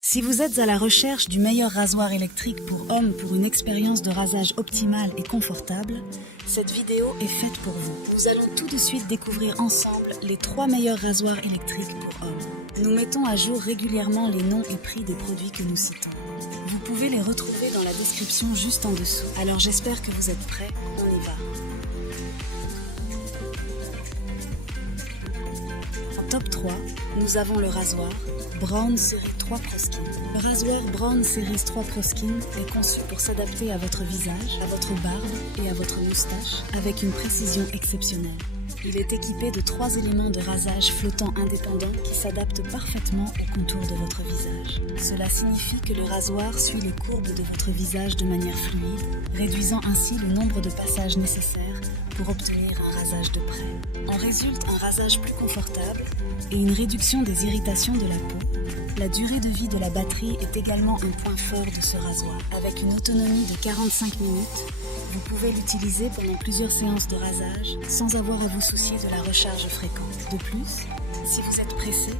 Si vous êtes à la recherche du meilleur rasoir électrique pour hommes pour une expérience de rasage optimale et confortable, cette vidéo est faite pour vous. Nous allons tout de suite découvrir ensemble les 3 meilleurs rasoirs électriques pour hommes. Nous mettons à jour régulièrement les noms et prix des produits que nous citons. Vous pouvez les retrouver dans la description juste en dessous. Alors j'espère que vous êtes prêts, on y va. En top 3, nous avons le rasoir Braun Series 3 Pro Skin. Le rasoir Braun Series 3 Pro Skin est conçu pour s'adapter à votre visage, à votre barbe et à votre moustache avec une précision exceptionnelle. Il est équipé de 3 éléments de rasage flottants indépendants qui s'adaptent parfaitement au contour de votre visage. Cela signifie que le rasoir suit les courbes de votre visage de manière fluide, réduisant ainsi le nombre de passages nécessaires pour obtenir un rasage de près. En résulte un rasage plus confortable et une réduction des irritations de la peau. La durée de vie de la batterie est également un point fort de ce rasoir. Avec une autonomie de 45 minutes, vous pouvez l'utiliser pendant plusieurs séances de rasage sans avoir à vous soucier de la recharge fréquente. De plus, si vous êtes pressé,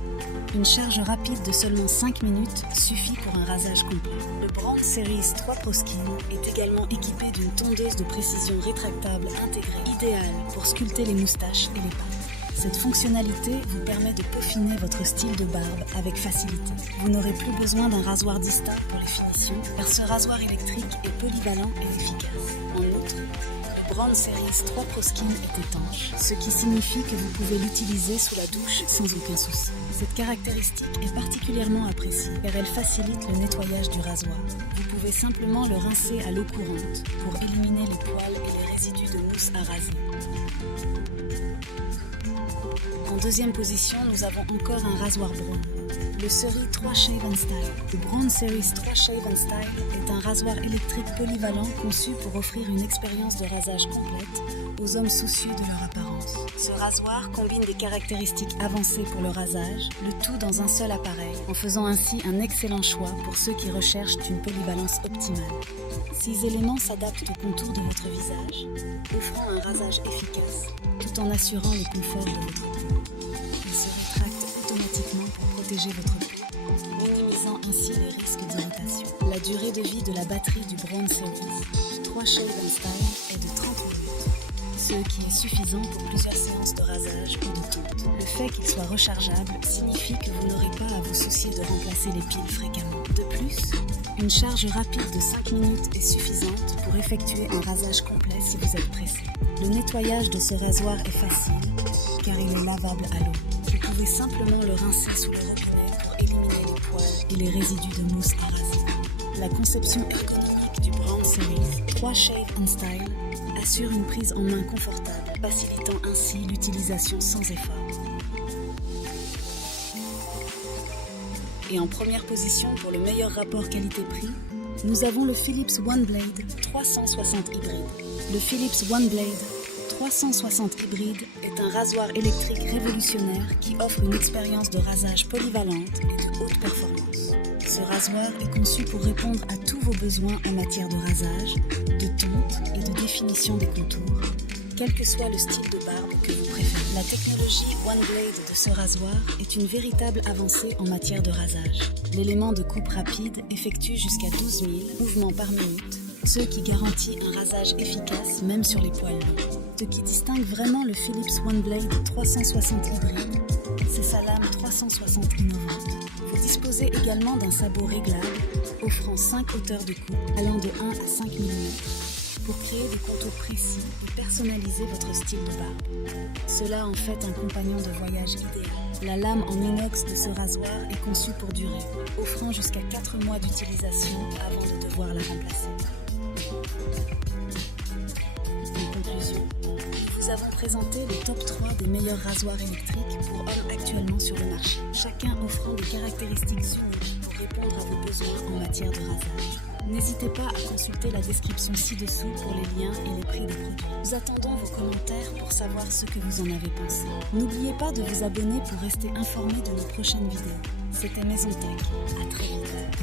une charge rapide de seulement 5 minutes suffit pour un rasage complet. Le Braun Series 3 Pro Skin est également équipé d'une tondeuse de précision rétractable intégrée, idéale pour sculpter les moustaches et les pattes. Cette fonctionnalité vous permet de peaufiner votre style de barbe avec facilité. Vous n'aurez plus besoin d'un rasoir distinct pour les finitions, car ce rasoir électrique est polyvalent et efficace. En outre, le Braun Series 3 Pro Skin est étanche, ce qui signifie que vous pouvez l'utiliser sous la douche sans aucun souci. Cette caractéristique est particulièrement appréciée car elle facilite le nettoyage du rasoir. Vous pouvez simplement le rincer à l'eau courante pour éliminer les poils et les résidus de mousse à raser. En deuxième position, nous avons encore un rasoir Braun. Le Series 3 Shave and Style. Le Braun Series 3 Shave and Style est un rasoir électrique polyvalent conçu pour offrir une expérience de rasage complète aux hommes soucieux de leur apparence. Ce rasoir combine des caractéristiques avancées pour le rasage, le tout dans un seul appareil, en faisant ainsi un excellent choix pour ceux qui recherchent une polyvalence optimale. 6 éléments s'adaptent au contour de votre visage, offrant un rasage efficace, tout en assurant le confort de votre peau. Il se rétracte automatiquement pour protéger votre peau, minimisant ainsi les risques d'irritation. La durée de vie de la batterie du Braun Series 3 Shave and Style est de 30 minutes, ce qui est suffisant pour plusieurs séances de rasage ou de tonte. Le fait qu'il soit rechargeable signifie que vous n'aurez pas à vous soucier de remplacer les piles fréquemment. De plus, une charge rapide de 5 minutes est suffisante pour effectuer un rasage complet si vous êtes pressé. Le nettoyage de ce rasoir est facile car il est lavable à l'eau. Vous pouvez simplement le rincer sous le robinet pour éliminer les poils et les résidus de mousse à raser. La conception ergonomique du Braun Series 3 Shave and Style assure une prise en main confortable, facilitant ainsi l'utilisation sans effort. Et en première position pour le meilleur rapport qualité-prix, nous avons le Philips OneBlade 360 Hybride. Le Philips OneBlade 360 Hybride est un rasoir électrique révolutionnaire qui offre une expérience de rasage polyvalente et de haute performance. Ce rasoir est conçu pour répondre à tous vos besoins en matière de rasage, de tonte et de définition des contours, quel que soit le style de barbe que vous préférez. La technologie OneBlade de ce rasoir est une véritable avancée en matière de rasage. L'élément de coupe rapide effectue jusqu'à 12 000 mouvements par minute, ce qui garantit un rasage efficace même sur les poils longs. Ce qui distingue vraiment le Philips OneBlade 360 Hybride, c'est sa lame 360 innovante. Vous disposez également d'un sabot réglable offrant 5 hauteurs de coupe allant de 1 à 5 mm pour créer des contours précis et personnaliser votre style de barbe. Cela en fait un compagnon de voyage idéal. La lame en inox de ce rasoir est conçue pour durer, offrant jusqu'à 4 mois d'utilisation avant de devoir la remplacer. En conclusion, nous avons présenté le top 3 des meilleurs rasoirs électriques pour hommes actuellement sur le marché, chacun offrant des caractéristiques uniques pour répondre à vos besoins en matière de rasage. N'hésitez pas à consulter la description ci-dessous pour les liens et les prix des produits. Nous attendons vos commentaires pour savoir ce que vous en avez pensé. N'oubliez pas de vous abonner pour rester informé de nos prochaines vidéos. C'était Maison Tech. À très vite.